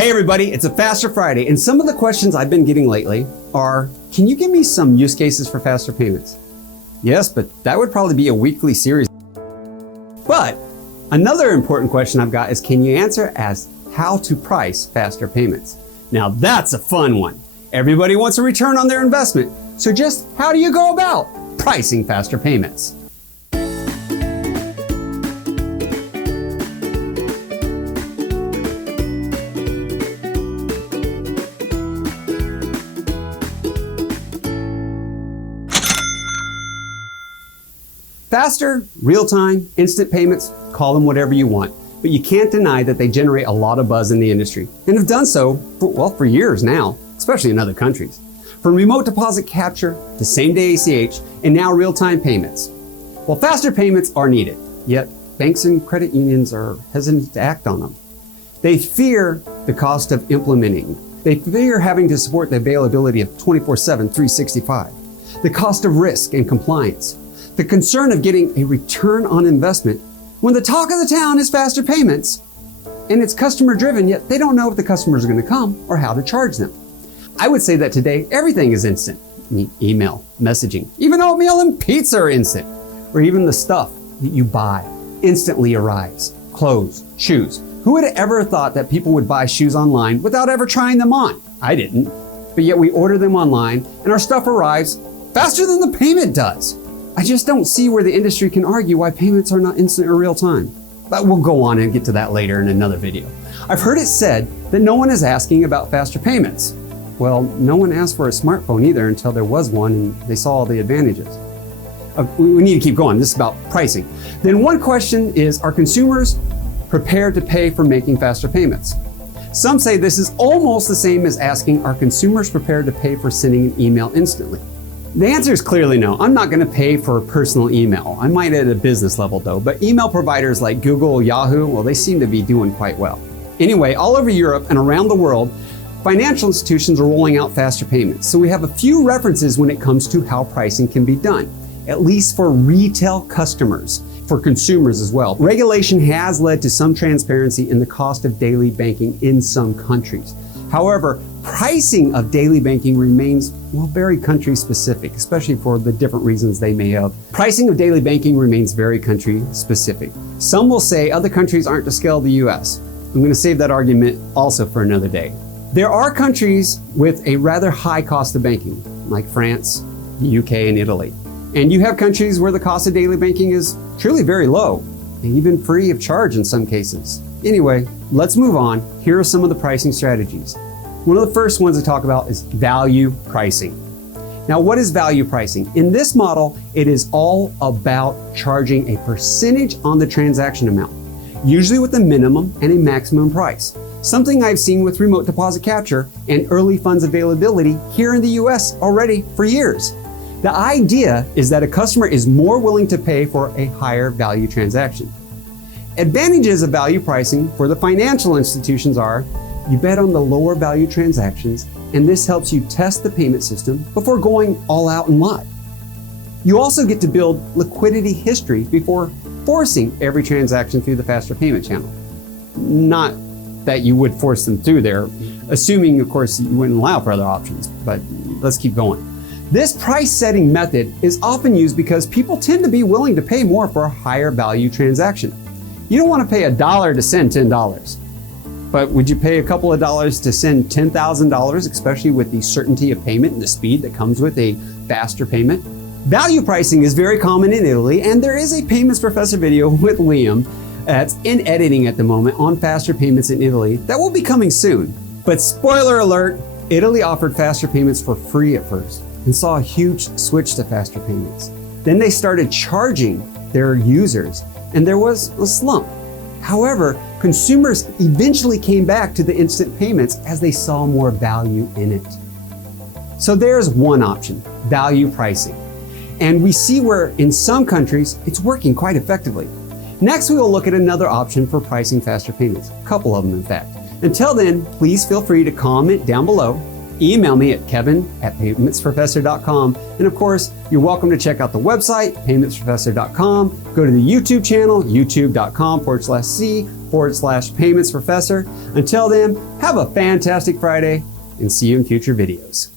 Hey everybody, it's a Faster Friday, and some of the questions I've been getting lately are, can you give me some use cases for faster payments? Yes, but that would probably be a weekly series. But another important question I've got is, can you answer as how to price faster payments? Now that's a fun one. Everybody wants a return on their investment, so just how do you go about pricing faster payments? Faster, real-time, instant payments, call them whatever you want, but you can't deny that they generate a lot of buzz in the industry and have done so for years now, especially in other countries. From remote deposit capture to same-day ACH and now real-time payments. Well, faster payments are needed, yet banks and credit unions are hesitant to act on them. They fear the cost of implementing. They fear having to support the availability of 24/7, 365, the cost of risk and compliance, the concern of getting a return on investment when the talk of the town is faster payments and it's customer driven, yet they don't know if the customers are going to come or how to charge them. I would say that today everything is instant. Email, messaging, even oatmeal and pizza are instant, or even the stuff that you buy instantly arrives. Clothes, shoes. Who would have ever thought that people would buy shoes online without ever trying them on? I didn't. But yet we order them online and our stuff arrives faster than the payment does. I just don't see where the industry can argue why payments are not instant or real time. But we'll go on and get to that later in another video. I've heard it said that no one is asking about faster payments. Well, no one asked for a smartphone either until there was one and they saw all the advantages. We need to keep going. This is about pricing. Then one question is, are consumers prepared to pay for making faster payments? Some say this is almost the same as asking, are consumers prepared to pay for sending an email instantly? The answer is clearly no. I'm not going to pay for a personal email. I might at a business level though, but email providers like Google, Yahoo, well, they seem to be doing quite well. Anyway, all over Europe and around the world, financial institutions are rolling out faster payments. So we have a few references when it comes to how pricing can be done, at least for retail customers, for consumers as well. Regulation has led to some transparency in the cost of daily banking in some countries. However, pricing of daily banking remains, well, very country specific, especially for the different reasons they may have. Pricing of daily banking remains very country specific. Some will say other countries aren't to scale the US. I'm going to save that argument also for another day. There are countries with a rather high cost of banking, like France, the UK, and Italy. And you have countries where the cost of daily banking is truly very low, and even free of charge in some cases. Anyway, let's move on. Here are some of the pricing strategies. One of the first ones to talk about is value pricing. Now, what is value pricing? In this model, it is all about charging a percentage on the transaction amount, usually with a minimum and a maximum price. Something I've seen with remote deposit capture and early funds availability here in the US already for years. The idea is that a customer is more willing to pay for a higher value transaction. Advantages of value pricing for the financial institutions are, you bet on the lower value transactions, and this helps you test the payment system before going all out and live. You also get to build liquidity history before forcing every transaction through the faster payment channel. Not that you would force them through there, assuming, of course, you wouldn't allow for other options, but let's keep going. This price setting method is often used because people tend to be willing to pay more for a higher value transaction. You don't want to pay $1 to send $10. But would you pay a couple of dollars to send $10,000, especially with the certainty of payment and the speed that comes with a faster payment? Value pricing is very common in Italy, and there is a Payments Professor video with Liam that's in editing at the moment on faster payments in Italy that will be coming soon. But spoiler alert, Italy offered faster payments for free at first and saw a huge switch to faster payments. Then they started charging their users, and there was a slump. However, consumers eventually came back to the instant payments as they saw more value in it. So there's one option, value pricing. And we see where in some countries it's working quite effectively. Next, we will look at another option for pricing faster payments, a couple of them in fact. Until then, please feel free to comment down below email me at kevin@paymentsprofessor.com. And of course, you're welcome to check out the website, paymentsprofessor.com. Go to the YouTube channel, youtube.com/c/paymentsprofessor. Until then, have a fantastic Friday and see you in future videos.